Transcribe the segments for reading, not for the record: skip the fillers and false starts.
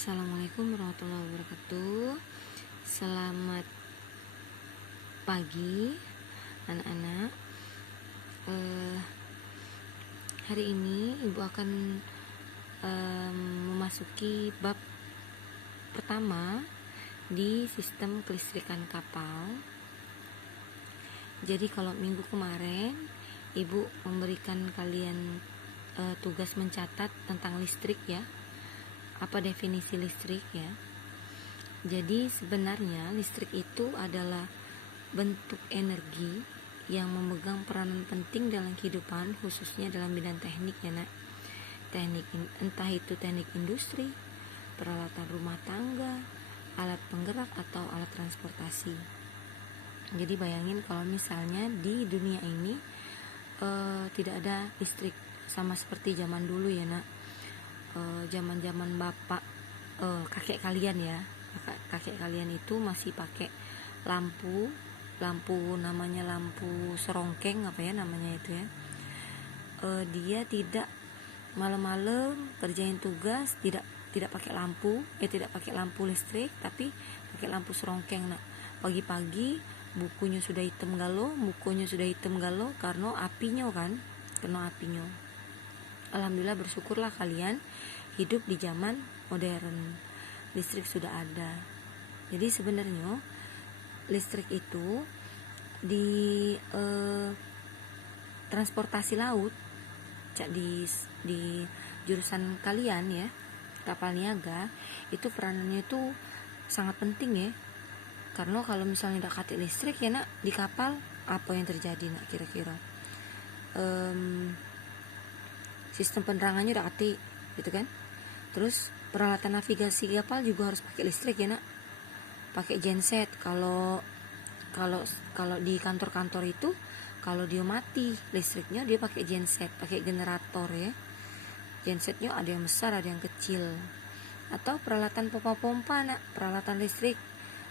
Assalamualaikum warahmatullahi wabarakatuh. Selamat pagi anak-anak. Hari ini Ibu akan memasuki bab pertama di sistem kelistrikan kapal. Jadi kalau minggu kemarin Ibu memberikan kalian tugas mencatat tentang listrik ya. Apa definisi listrik ya? Jadi sebenarnya listrik itu adalah bentuk energi yang memegang peranan penting dalam kehidupan, khususnya dalam bidang teknik ya nak. Entah itu teknik industri, peralatan rumah tangga, alat penggerak atau alat transportasi. Jadi bayangin kalau misalnya di dunia ini tidak ada listrik, sama seperti zaman dulu ya nak. Zaman bapak kakek kalian ya, kakek kalian itu masih pakai lampu namanya lampu serongkeng apa ya namanya itu ya. Dia tidak malam-malam kerjain tugas tidak pakai lampu, tidak pakai lampu listrik, tapi pakai lampu serongkeng nak. Pagi-pagi bukunya sudah hitam galau karena apinya kan, kena apinya. Alhamdulillah, bersyukurlah kalian hidup di zaman modern, listrik sudah ada. Jadi sebenarnya listrik itu di transportasi laut, di jurusan kalian ya, kapal niaga, itu peranannya itu sangat penting ya. Karena kalau misalnya tidak ada listrik ya nak, di kapal apa yang terjadi nak kira-kira? Sistem penerangannya udah mati gitu kan. Terus peralatan navigasi kapal juga harus pakai listrik ya nak, pakai genset. Kalau di kantor-kantor itu kalau dia mati listriknya, dia pakai genset, pakai generator ya. Gensetnya ada yang besar ada yang kecil. Atau peralatan pompa nak, peralatan listrik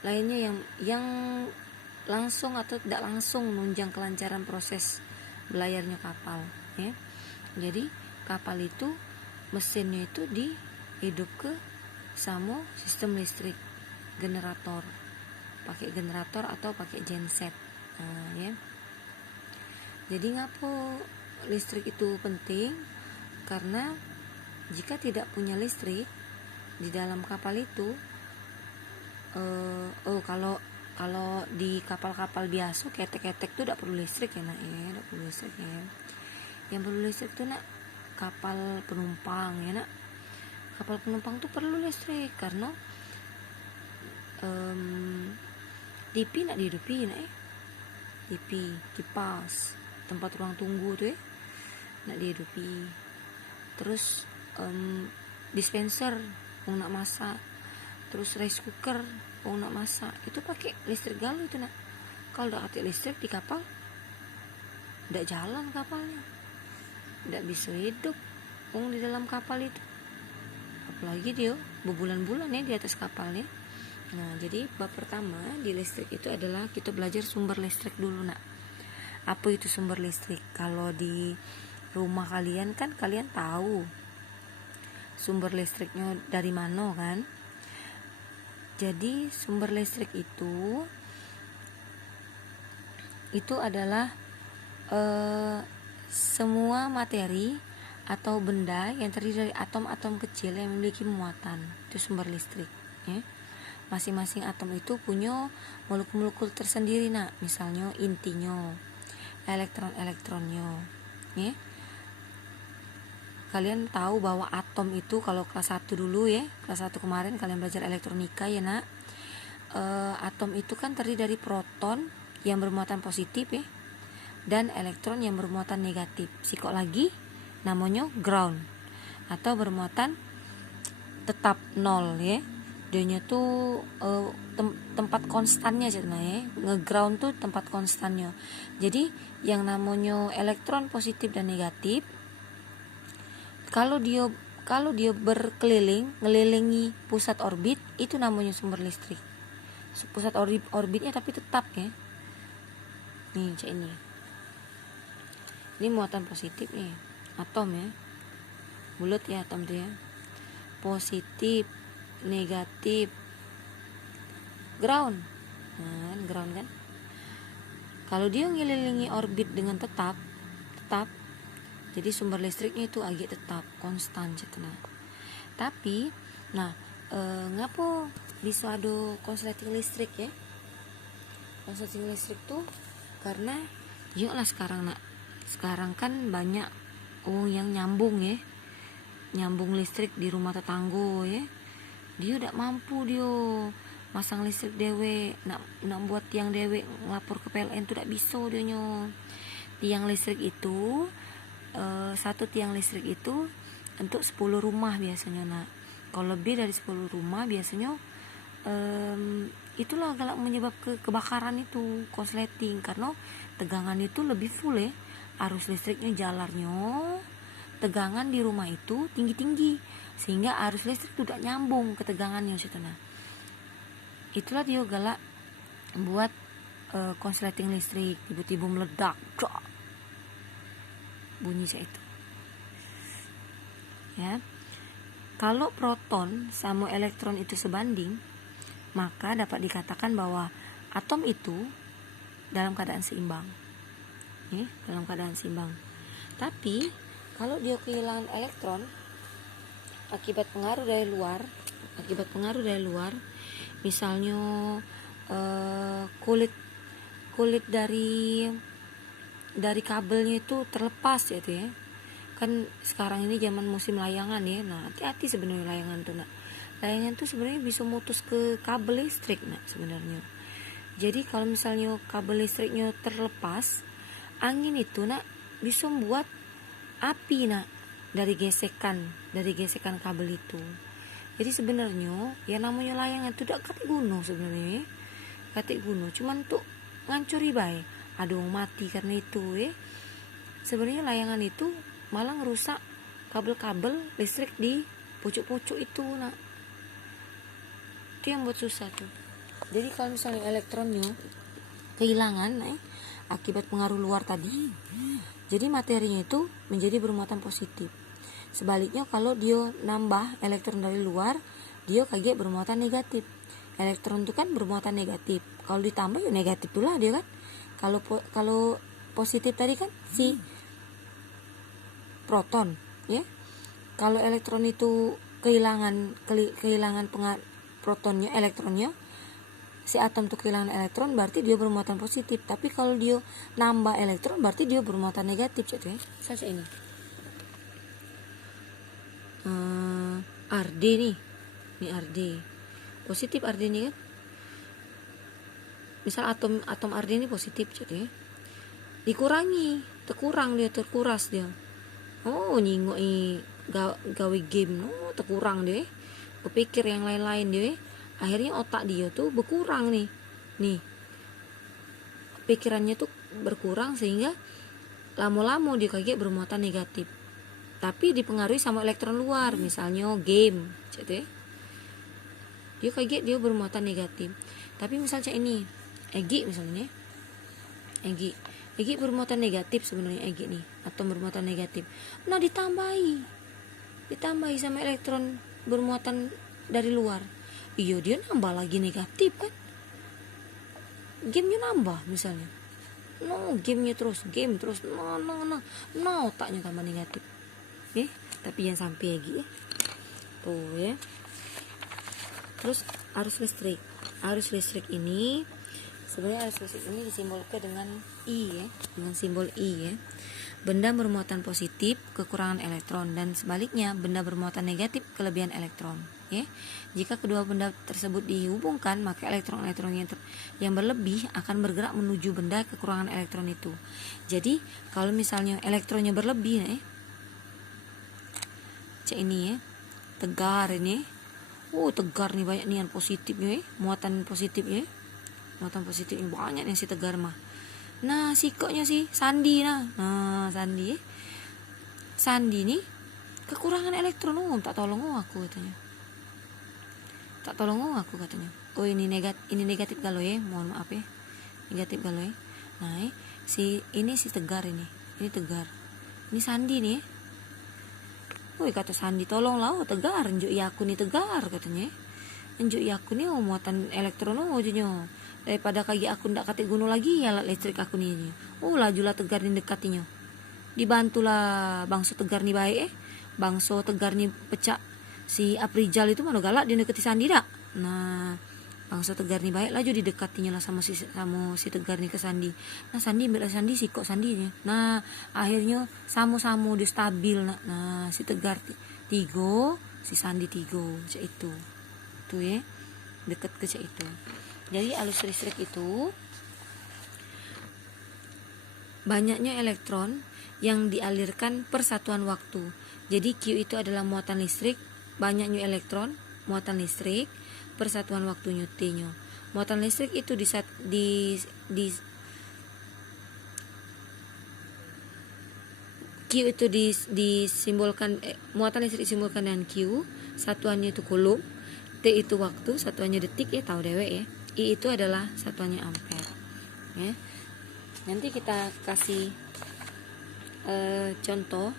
lainnya yang langsung atau tidak langsung menunjang kelancaran proses belayarnya kapal ya. Jadi kapal itu mesinnya itu dihidup ke sama sistem listrik, generator, pakai generator atau pakai genset ya. Jadi ngapa listrik itu penting? Karena jika tidak punya listrik di dalam kapal itu, kalau di kapal-kapal biasa ketek-ketek tuh tidak perlu listrik ya nak ya, tidak perlu listrik ya. Yang perlu listrik tuh nak kapal penumpang ya nak. Kapal penumpang tuh perlu listrik karena TV nak dihidupi nak TV, kipas, tempat ruang tunggu tuh ya nak dihidupi. Terus dispenser nak masak, terus rice cooker nak masak, itu pakai listrik galau itu nak. Kalau tidak ada listrik di kapal tidak jalan kapalnya, tidak bisa hidup di dalam kapal itu, apalagi dia berbulan-bulan ya di atas kapalnya. Nah, jadi bab pertama di listrik itu adalah kita belajar sumber listrik dulu nak. Apa itu sumber listrik? Kalau di rumah kalian kan kalian tahu sumber listriknya dari mana kan. Jadi sumber listrik itu adalah semua materi atau benda yang terdiri dari atom-atom kecil yang memiliki muatan, itu sumber listrik ya. Masing-masing atom itu punya molekul-molekul tersendiri nak. Misalnya intinya, elektron-elektronnya ya. Kalian tahu bahwa atom itu kalau kelas 1 dulu ya, kelas 1 kemarin kalian belajar elektronika ya nak. Atom itu kan terdiri dari proton yang bermuatan positif ya, dan elektron yang bermuatan negatif. Sikok lagi namanya ground atau bermuatan tetap nol ya. Dianya tuh tempat konstannya sebenarnya. Ngeground tuh tempat konstannya. Jadi yang namanya elektron positif dan negatif, kalau dia berkeliling ngelilingi pusat orbit, itu namanya sumber listrik. Pusat orbitnya tapi tetap ya. Nih cak ini muatan positif nih, atom ya, bulat ya atom tuh ya, positif negatif, ground. Nah, ground kan. Kalau dia ngelilingi orbit dengan tetap, jadi sumber listriknya itu agak tetap, konstan cetna. Tapi, ngapo bisa ada konsleting listrik ya? Konsleting listrik tuh karena yuk lah sekarang kan banyak yang nyambung ya, nyambung listrik di rumah tetanggo ya. Dia udah mampu dia masang listrik dewe, nak buat tiang dewe ngelapor ke PLN tuh tidak bisa dia nyo. Tiang listrik itu satu tiang listrik itu untuk 10 rumah biasanya. Nah, kalau lebih dari 10 rumah biasanya itulah galak menyebab kebakaran itu, konsleting, karena tegangan itu lebih full ya, arus listriknya jalarnya, tegangan di rumah itu tinggi-tinggi sehingga arus listrik tidak nyambung ke tegangannya situ. Nah, itulah dia galak buat konsleting listrik, tiba-tiba meledak bunyi itu ya. Kalau proton sama elektron itu sebanding, maka dapat dikatakan bahwa atom itu dalam keadaan seimbang ya, dalam keadaan seimbang. Tapi kalau dia kehilangan elektron akibat pengaruh dari luar, misalnya kulit dari kabelnya itu terlepas ya tuh ya. Kan sekarang ini zaman musim layangan ya. Nah, hati-hati sebenarnya layangan tuh nak. Layangan tuh sebenarnya bisa mutus ke kabel listrik nak sebenarnya. Jadi kalau misalnya kabel listriknya terlepas, angin itu nak bisa membuat api nak dari gesekan kabel itu. Jadi sebenarnya ya namanya layangan itu tidak katik gunung sebenarnya. Katik gunung cuman tuh ngancuri bae. Aduh mati karena itu ya. Sebenarnya layangan itu malah ngerusak kabel-kabel listrik di pucuk-pucuk itu nak. Itu yang buat susah tuh. Jadi kalau misalnya elektronnya kehilangan akibat pengaruh luar tadi, jadi materinya itu menjadi bermuatan positif. Sebaliknya kalau dia nambah elektron dari luar, dia kayak bermuatan negatif. Elektron itu kan bermuatan negatif, kalau ditambah ya negatif pula dia kan. Kalau positif tadi kan si proton ya. Kalau elektron itu kehilangan protonnya, elektronnya, si atom itu kehilangan elektron berarti dia bermuatan positif. Tapi kalau dia nambah elektron berarti dia bermuatan negatif gitu ya. Saja ini Rd nih Rd positif, Rd ini kan misal atom Rd ini positif gitu ya, terkuras dia. Oh nyingok gawe game terkurang deh, kepikir yang lain-lain deh, akhirnya otak dia tuh berkurang nih pikirannya tuh berkurang sehingga lama-lama dia kayak bermuatan negatif, tapi dipengaruhi sama elektron luar, misalnya game gitu ya. Dia bermuatan negatif. Tapi misalnya ini Egi misalnya, Egi bermuatan negatif sebenarnya, Egi nih atom bermuatan negatif. Nah ditambahi sama elektron bermuatan dari luar, iya dia nambah lagi negatif kan, gamenya nambah misalnya, gamenya terus otaknya tambah negatif ya. Tapi jangan sampai Egi ya tuh ya. Terus arus listrik ini sebenarnya arus listrik ini disimbolkan dengan I ya, dengan simbol I ya. Benda bermuatan positif kekurangan elektron, dan sebaliknya benda bermuatan negatif kelebihan elektron ya. Jika kedua benda tersebut dihubungkan, maka elektron-elektron yang berlebih akan bergerak menuju benda kekurangan elektron itu. Jadi kalau misalnya elektronnya berlebih cek ini ya, tegar ini, tegar nih, banyak nih yang positifnya muatan positifnya banyak yang si tegar mah. Nah sikoknya si Sandi Sandi nih kekurangan elektron, tak tolong aku katanya. Oh ini negatif galau ya, mohon maaf ya, negatif galau ya. Nah si tegar ini tegar, ini Sandi nih. Kata Sandi tolonglah tegar, njuk ya aku nih tegar katanya. enjuk ya aku nih muatan elektron ujungnya daripada kaki aku ndak kate guna lagi ya alat listrik aku nih. Lajulah tegar nih dekatinya. Dibantulah bangso tegar nih baik bangso tegar nih pecah si Aprijal itu mana galak dia deketi Sandi dak. Nah bangsa tegar nih baik laju didekatinya lah sama si tegar nih ke Sandi. Nah Sandi ambil Sandi si kok Sandinya. Nah akhirnya samu dia stabil. Nah si tegar tigo si Sandi tigo cak itu tuh ya deket ke cak itu. Jadi arus listrik itu banyaknya elektron yang dialirkan per satuan waktu. Jadi Q itu adalah muatan listrik, banyaknya elektron muatan listrik per satuan waktunya T-nya. Muatan listrik itu Q itu disimbolkan muatan listrik disimbolkan dengan Q, satuannya itu coulomb, T itu waktu, satuannya detik ya tahu dewek ya. I itu adalah satuannya ampere. Ya. Nanti kita kasih contoh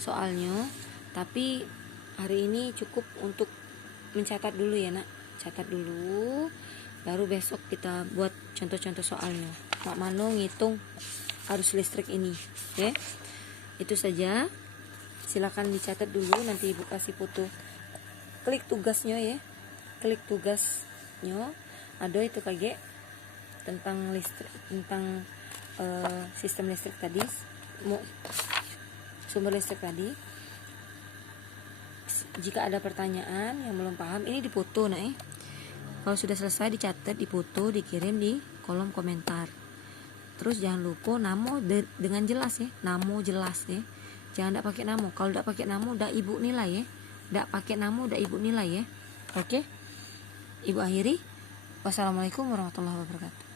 soalnya, tapi hari ini cukup untuk mencatat dulu ya nak, catat dulu, baru besok kita buat contoh-contoh soalnya. Mak Mano ngitung arus listrik ini, ya. Itu saja. Silakan dicatat dulu, nanti ibu kasih foto. Klik tugasnya ya, klik tugasnya. Ada itu kayak tentang listrik, tentang sistem listrik tadi, sumber listrik tadi. Jika ada pertanyaan yang belum paham, ini difoto nah kalau sudah selesai dicatat, difoto, dikirim di kolom komentar. Terus jangan lupa namo dengan jelas ya, namo jelas ya, jangan tidak pakai namo. Kalau tidak pakai namo udah ibu nilai ya, tidak pakai namo udah ibu nilai ya. Oke, ibu akhiri. Wassalamualaikum warahmatullahi wabarakatuh.